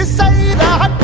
SI rot